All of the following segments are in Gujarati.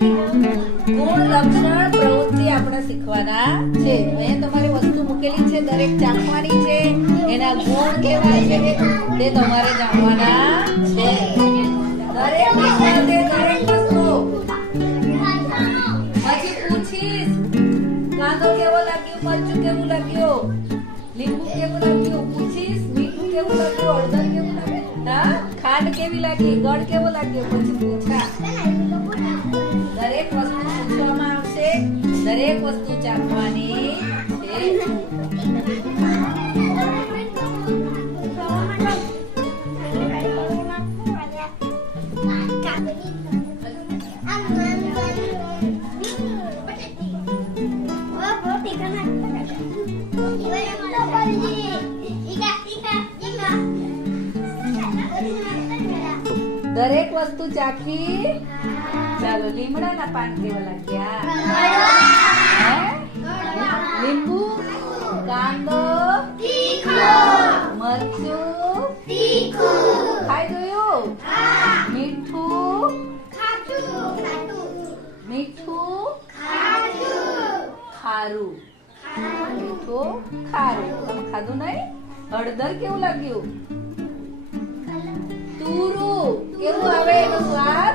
ગુણ લક્ષણ પ્રવૃત્તિ આપણે શીખવાના છે. અહીંયા તમારી વસ્તુ મૂકેલી છે, દરેક ચાખવાની છે, એના ગુણ કેવા છે તે તમારે જાણવાના છે. દરેક વસ્તુ પછી પૂછીશ, કાંદો કેવો લાગ્યો, મરચું કેવું લાગ્યું, લીંબુ કેવું લાગ્યું, પૂછીશ મીઠું કેવું લાગ્યું, હળદર કેવું લાગ્યું, હા ખાંડ કેવી લાગી, ગળ કેવો લાગ્યો, પછી પૂછા. દરેક વસ્તુ પૂછવામાં આવશે, દરેક વસ્તુ ચાખવાની છે. દરેક વસ્તુ ચાખી. ચાલો, લીમડાના પાન કેવા લાગ્યા, લીંબુ, કાંદો, મરચું, ખાઈ જોયું, મીઠું, ખારું, મીઠું ખારું. તમે ખાધું નહીં? હળદર કેવું લાગ્યું, તુરું કેવું આવે એનો સ્વાદ,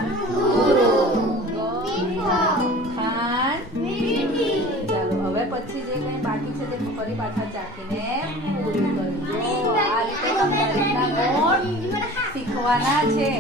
ખાંડ. ચાલો, હવે પછી જે કઈ બાકી છે તે ફરી પાછા ચાખીને પૂરું કરજો. આ રીતે તમારે ગુણ શીખવાના છે.